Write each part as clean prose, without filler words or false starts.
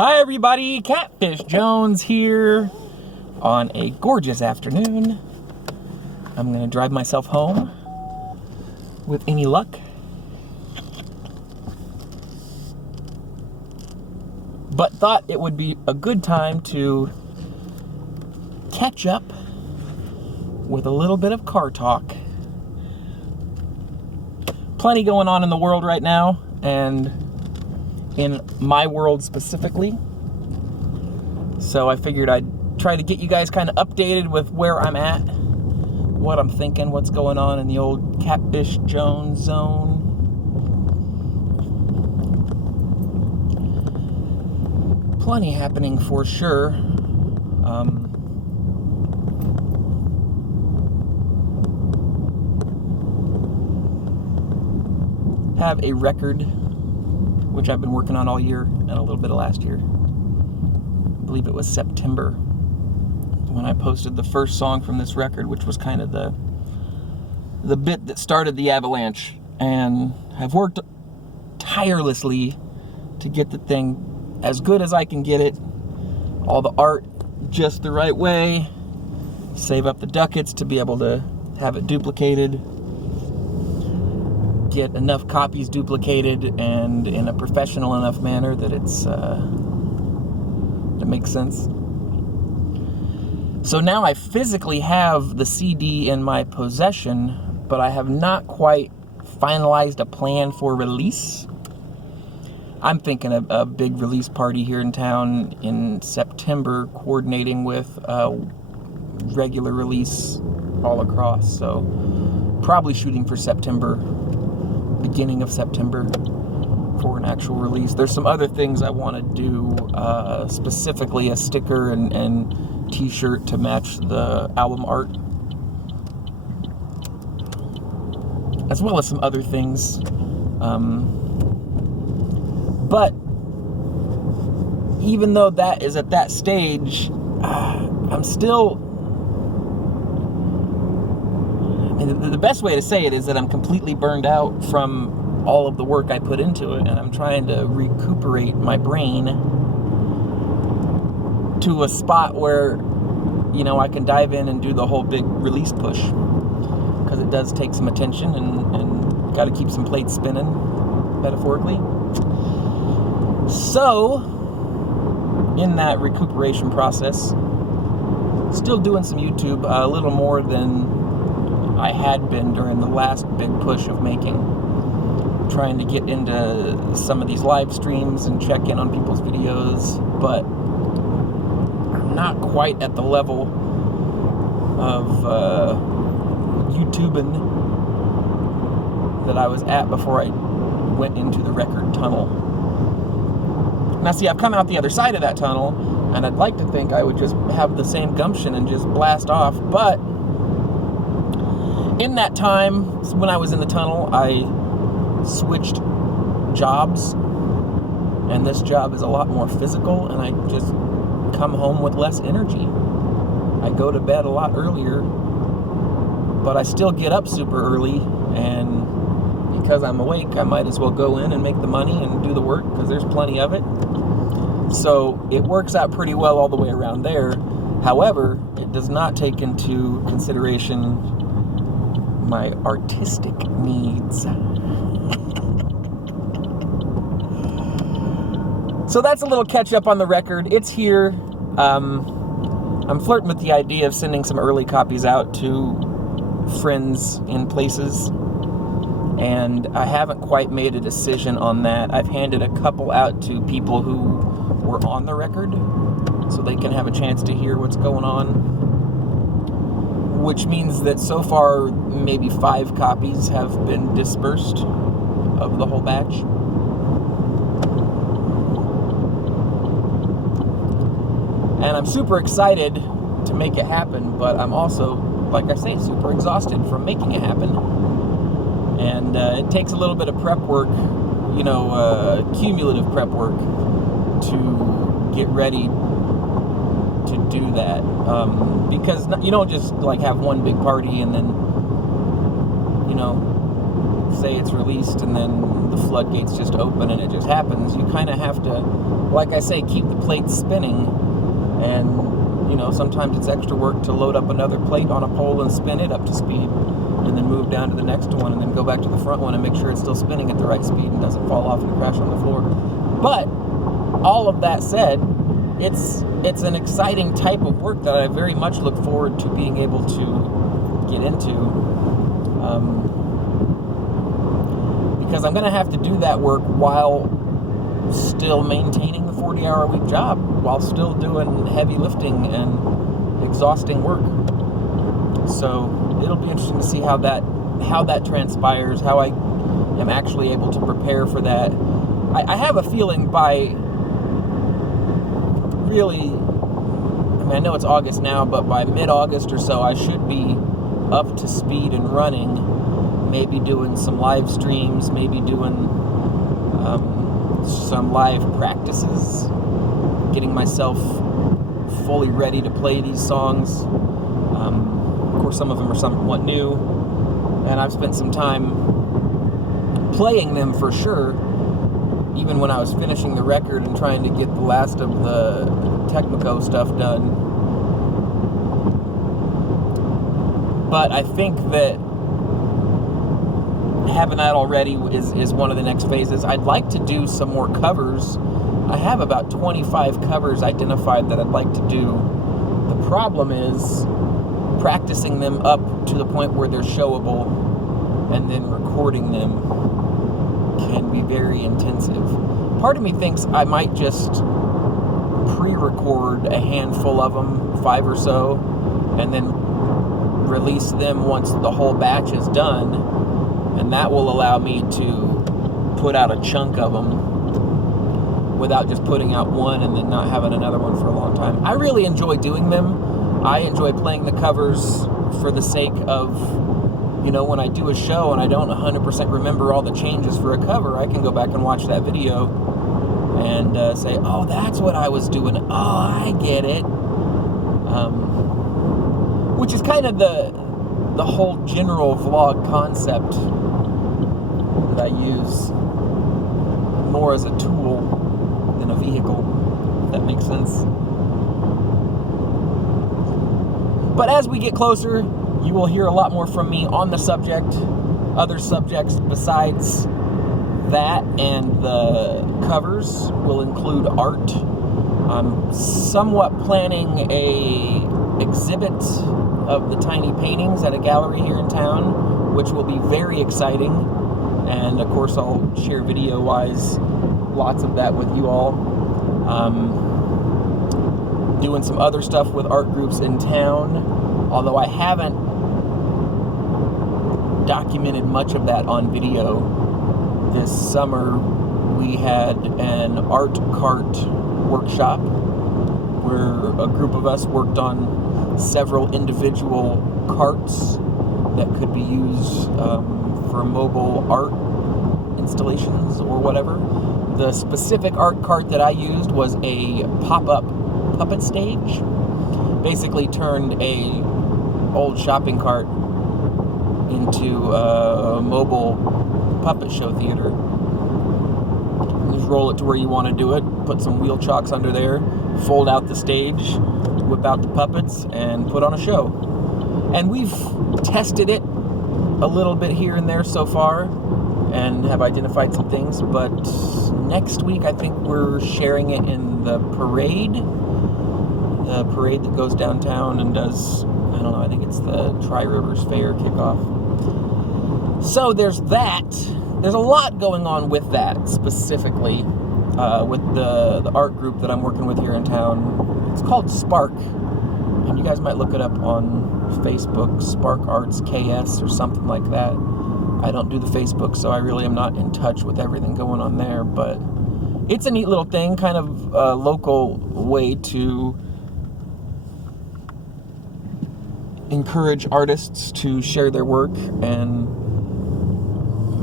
Hi everybody, Catfish Jones here on a gorgeous afternoon. I'm gonna drive myself home with any luck. But thought it would be a good time to catch up with a little bit of car talk. Plenty going on in the world right now, and in my world specifically. So I figured I'd try to get you guys kind of updated with where I'm at, what I'm thinking, what's going on in the old Catfish Jones zone. Plenty happening for sure. Have a record which I've been working on all year and a little bit of last year. I believe it was September when I posted the first song from this record, which was kind of the bit that started the avalanche, and have worked tirelessly to get the thing as good as I can get it, all the art just the right way, save up the ducats to be able to have it duplicated, get enough copies duplicated and in a professional enough manner that it's that makes sense. So now I physically have the CD in my possession, but I have not quite finalized a plan for release. I'm thinking of a big release party here in town in September, coordinating with a regular release all across. So probably shooting for September, beginning of September for an actual release. There's some other things I want to do, specifically a sticker and t-shirt to match the album art, as well as some other things. But even though that is at that stage, I'm still... And the best way to say it is that I'm completely burned out from all of the work I put into it, and I'm trying to recuperate my brain to a spot where, you know, I can dive in and do the whole big release push, because it does take some attention and got to keep some plates spinning, metaphorically. So, in that recuperation process, still doing some YouTube, a little more than I had been during the last big push of making, trying to get into some of these live streams and check in on people's videos, but I'm not quite at the level of YouTubing that I was at before I went into the record tunnel. Now see, I've come out the other side of that tunnel, and I'd like to think I would just have the same gumption and just blast off, but in that time, when I was in the tunnel, I switched jobs, and this job is a lot more physical, and I just come home with less energy. I go to bed a lot earlier, but I still get up super early, and because I'm awake, I might as well go in and make the money and do the work, because there's plenty of it. So it works out pretty well all the way around there. However, it does not take into consideration my artistic needs. So that's a little catch up on the record. It's here. I'm flirting with the idea of sending some early copies out to friends in places, and I haven't quite made a decision on that. I've handed a couple out to people who were on the record, so they can have a chance to hear what's going on, which means that so far maybe 5 copies have been dispersed of the whole batch. And I'm super excited to make it happen, but I'm also, like I say, super exhausted from making it happen. And it takes a little bit of prep work, you know, cumulative prep work to get ready to do that, because you don't just like have one big party and then, you know, say it's released and then the floodgates just open and it just happens. You kind of have to, like I say, keep the plate spinning. And, you know, sometimes it's extra work to load up another plate on a pole and spin it up to speed, and then move down to the next one, and then go back to the front one and make sure it's still spinning at the right speed and doesn't fall off and crash on the floor. But all of that said, it's an exciting type of work that I very much look forward to being able to get into. Because I'm going to have to do that work while still maintaining the 40-hour-a-week job, while still doing heavy lifting and exhausting work. So it'll be interesting to see how that transpires, how I am actually able to prepare for that. I have a feeling by really, I mean, I know it's August now, but by mid-August or so, I should be up to speed and running. Maybe doing some live streams, maybe doing some live practices, getting myself fully ready to play these songs. Of course, some of them are somewhat new, and I've spent some time playing them for sure, even when I was finishing the record and trying to get the last of the Technico stuff done. But I think that having that already is one of the next phases. I'd like to do some more covers. I have about 25 covers identified that I'd like to do. The problem is practicing them up to the point where they're showable, and then recording them can be very intensive. Part of me thinks I might just pre-record a handful of them, 5 or so, and then release them once the whole batch is done. And that will allow me to put out a chunk of them without just putting out one and then not having another one for a long time. I really enjoy doing them. I enjoy playing the covers for the sake of, you know, when I do a show and I don't 100% remember all the changes for a cover, I can go back and watch that video and say, oh, that's what I was doing. Oh, I get it. Which is kind of the whole general vlog concept that I use more as a tool than a vehicle, if that makes sense. But as we get closer, you will hear a lot more from me on the subject, other subjects besides that, and the covers will include art. I'm somewhat planning a exhibit of the tiny paintings at a gallery here in town, which will be very exciting. And of course, I'll share video-wise lots of that with you all. Doing some other stuff with art groups in town, although I haven't documented much of that on video. This summer, we had an art cart workshop where a group of us worked on several individual carts that could be used for mobile art installations or whatever. The specific art cart that I used was a pop-up puppet stage. Basically turned a old shopping cart into a mobile puppet show theater. You just roll it to where you want to do it, put some wheel chocks under there, fold out the stage, whip out the puppets, and put on a show. And we've tested it a little bit here and there so far, and have identified some things, but next week I think we're sharing it in the parade that goes downtown and does, I don't know, I think it's the Tri-Rivers Fair kickoff. So there's that. There's a lot going on with that, specifically with the art group that I'm working with here in town. It's called Spark, and you guys might look it up on Facebook, Spark Arts KS or something like that. I don't do the Facebook, so I really am not in touch with everything going on there, but it's a neat little thing, kind of a local way to encourage artists to share their work and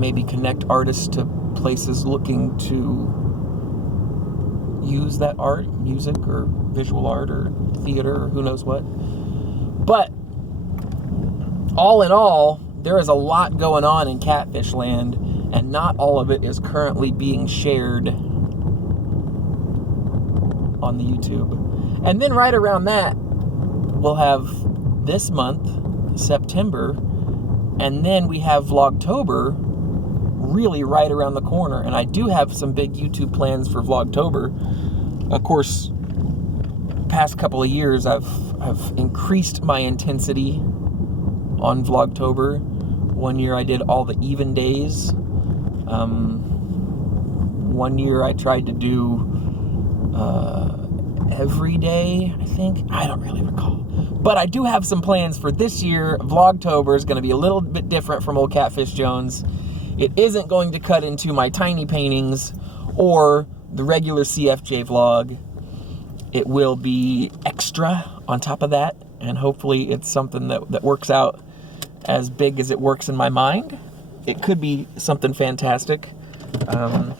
maybe connect artists to places looking to use that art, music or visual art or theater or who knows what. But all in all, there is a lot going on in Catfish land, and not all of it is currently being shared on the YouTube. And then right around that, we'll have this month, September, and then we have Vlogtober really right around the corner. And I do have some big YouTube plans for Vlogtober. Of course, past couple of years, I've increased my intensity on Vlogtober. One year I did all the even days. One year I tried to do every day, I think. I don't really recall. But I do have some plans for this year. Vlogtober is going to be a little bit different from old Catfish Jones. It isn't going to cut into my tiny paintings or the regular CFJ vlog. It will be extra on top of that, and hopefully it's something that works out as big as it works in my mind. It could be something fantastic. But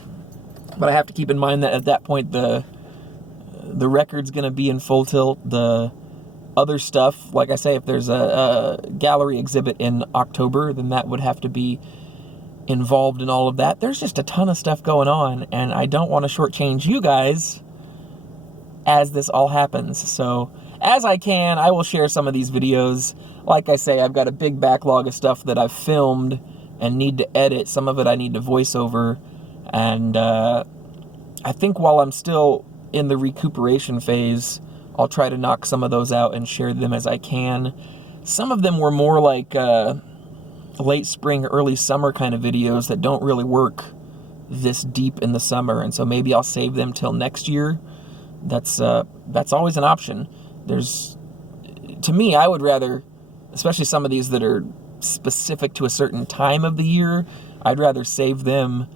I have to keep in mind that at that point, the record's going to be in full tilt. The other stuff, like I say, if there's a gallery exhibit in October, then that would have to be involved in all of that. There's just a ton of stuff going on, and I don't want to shortchange you guys as this all happens. So as I can, I will share some of these videos. Like I say, I've got a big backlog of stuff that I've filmed and need to edit. Some of it I need to voice over. And I think while I'm still in the recuperation phase, I'll try to knock some of those out and share them as I can. Some of them were more like late spring, early summer kind of videos that don't really work this deep in the summer. And so maybe I'll save them till next year. That's always an option. To me, I would rather, especially some of these that are specific to a certain time of the year, I'd rather save them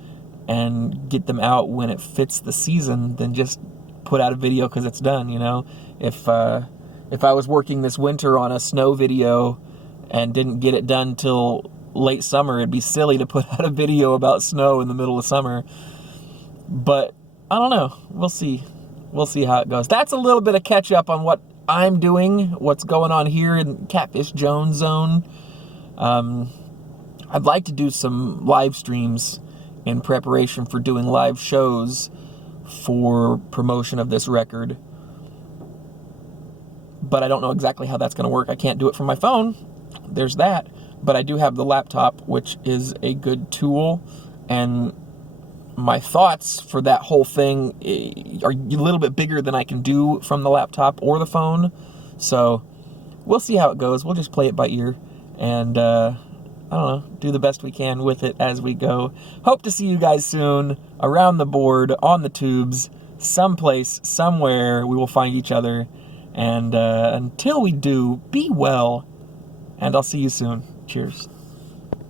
and get them out when it fits the season than just put out a video because it's done, you know? If I was working this winter on a snow video and didn't get it done till late summer, it'd be silly to put out a video about snow in the middle of summer. But I don't know. We'll see. We'll see how it goes. That's a little bit of catch up on what I'm doing, what's going on here in Catfish Jones Zone. I'd like to do some live streams in preparation for doing live shows for promotion of this record. But I don't know exactly how that's going to work. I can't do it from my phone. There's that. But I do have the laptop, which is a good tool. And my thoughts for that whole thing are a little bit bigger than I can do from the laptop or the phone. So we'll see how it goes. We'll just play it by ear. And I don't know, do the best we can with it as we go. Hope to see you guys soon, around the board, on the tubes, someplace, somewhere we will find each other. And until we do, be well, and I'll see you soon. Cheers.